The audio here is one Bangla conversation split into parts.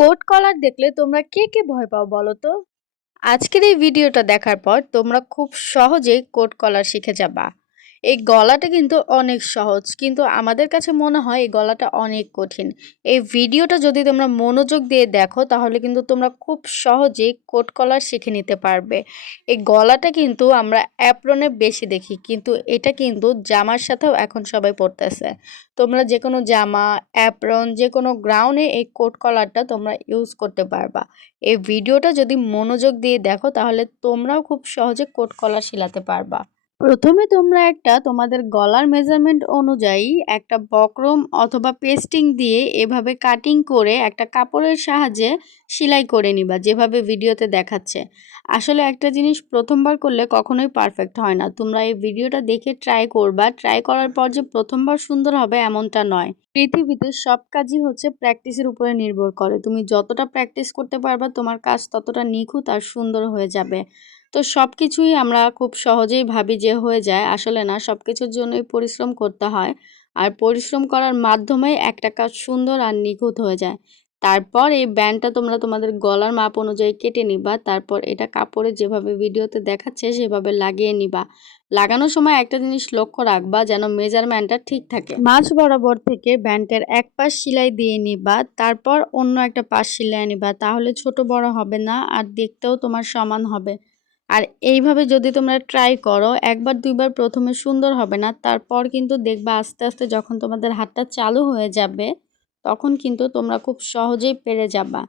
কোট কলার দেখলে তোমরা কে কে ভয় পাও বলো তো? আজকের এই ভিডিওটা দেখার পর তোমরা খুব সহজেই কোট কলার শিখে যাবা। এই গলাটা কিন্তু অনেক সহজ, কিন্তু আমাদের কাছে মনে হয় এই গলাটা অনেক কঠিন। এই ভিডিওটা যদি তোমরা মনোযোগ দিয়ে দেখো তাহলে কিন্তু তোমরা খুব সহজেই কোট কলার শিখে নিতে পারবে। এই গলাটা কিন্তু আমরা অ্যাপ্রনে বেশি দেখি, কিন্তু এটা কিন্তু জামার সাথেও এখন সবাই পরতেছে। তোমরা যে কোনো জামা, অ্যাপ্রন, যে কোনো গ্রাউন্ডে এই কোট কলারটা তোমরা ইউজ করতে পারবা। এই ভিডিওটা যদি মনোযোগ দিয়ে দেখো তাহলে তোমরাও খুব সহজে কোট কলার শিলাতে পারবা। প্রথমে তোমরা তোমাদের গলার মেজারমেন্ট অনুযায়ী একটা বক্রম অথবা পেস্টিং দিয়ে এভাবে কাটিং করে একটা কাপড়ের সাহায্যে সেলাই করে নিবা, যেভাবে ভিডিওতে দেখাচ্ছে। আসলে একটা জিনিস প্রথমবার করলে কখনোই পারফেক্ট হয় না। তোমরা এই ভিডিওটা দেখে ট্রাই করবা, ট্রাই করার পর যে প্রথমবার সুন্দর হবে এমনটা নয়। পৃথিবীতে সব কাজই হচ্ছে প্র্যাকটিসের উপরে নির্ভর করে। তুমি যতটা প্র্যাকটিস করতে পারবা তোমার কাজ ততটা নিখুঁত আর সুন্দর হয়ে যাবে। তো সবকিছুই আমরা খুব সহজেই ভাবি যে হয়ে যায়, আসলে না, সবকিছুর জন্যই পরিশ্রম করতে হয়। আর পরিশ্রম করার মাধ্যমেই একটা কাজ সুন্দর আর নিখুঁত হয়ে যায়। তারপর এই ব্যান্ডটা তোমরা তোমাদের গলার মাপ অনুযায়ী কেটে নিবা। তারপর এটা কাপড়ে যেভাবে ভিডিওতে দেখাচ্ছে সেভাবে লাগিয়ে নিবা। লাগানোর সময় একটা জিনিস লক্ষ্য রাখবা যেন মেজারমেন্টটা ঠিক থাকে। মাঝ বরাবর থেকে ব্যান্ডের এক পাশ সেলাই দিয়ে নিবা, তারপর অন্য একটা পাশ সেলাই নিবা। তাহলে ছোট বড় হবে না আর দেখতেও তোমার সমান হবে। আর এইভাবে যদি তোমরা ট্রাই করো, একবার দুইবার প্রথমে সুন্দর হবে না, তারপর কিন্তু দেখবা আস্তে আস্তে যখন তোমাদের হাতটা চালু হয়ে যাবে তখন কিন্তু তোমরা খুব সহজেই পেরে যাবা।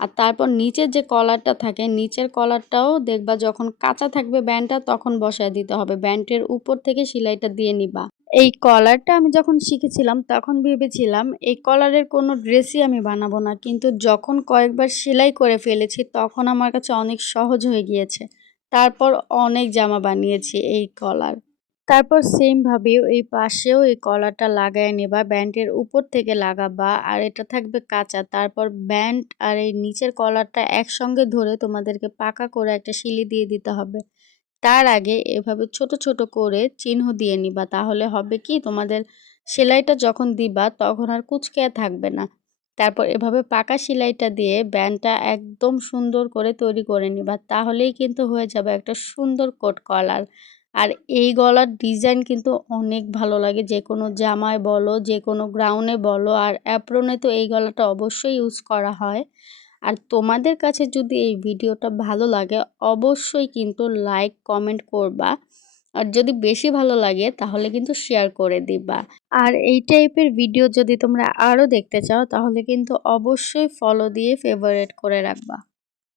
আর তারপর নিচের যে কলারটা থাকে, নিচের কলারটাও দেখবা যখন কাঁচা থাকবে ব্যান্ডটা তখন বসায় দিতে হবে। ব্যান্ডের উপর থেকে সেলাইটা দিয়ে নিবা। এই কলারটা আমি যখন শিখেছিলাম তখন ভেবেছিলাম এই কলারের কোনো ড্রেসই আমি বানাবো না, কিন্তু যখন কয়েকবার সেলাই করে ফেলেছি তখন আমার কাছে অনেক সহজ হয়ে গিয়েছে। তারপর অনেক জামা বানিয়েছি এই কলার। তারপর সেম ভাবে এই পাশেও এই কলারটা লাগায় নেবা, ব্যান্ডের উপর থেকে লাগাবা আর এটা থাকবে কাঁচা। তারপর ব্যান্ড আর এই নিচের কলারটা একসঙ্গে ধরে তোমাদেরকে পাকা করে একটা সিলি দিয়ে দিতে হবে। তার আগে এভাবে ছোট ছোট করে চিহ্ন দিয়ে নিবা, তাহলে হবে কি তোমাদের সেলাইটা যখন দিবা তখন আর কুঁচকে থাকবে না। তারপর এভাবে পাকা সেলাইটা দিয়ে ব্যান্ডটা একদম সুন্দর করে তৈরি করে নিবা, তাহলেই কিন্তু হয়ে যাবে একটা সুন্দর কোট কলার। আর এই গলার ডিজাইন কিন্তু অনেক ভালো লাগে, যে কোনো জামায় বলো, যে কোনো গ্রাউন্ডে বলো, আর অ্যাপ্রনে তো এই গলাটা অবশ্যই ইউজ করা হয়। আর তোমাদের কাছে যদি এই ভিডিওটা ভালো লাগে অবশ্যই কিন্তু লাইক কমেন্ট করবা, আর যদি বেশি ভালো লাগে তাহলে কিন্তু শেয়ার করে দিবা। আর এই টাইপের ভিডিও যদি তোমরা আরও দেখতে চাও তাহলে কিন্তু অবশ্যই ফলো দিয়ে ফেভারিট করে রাখবা।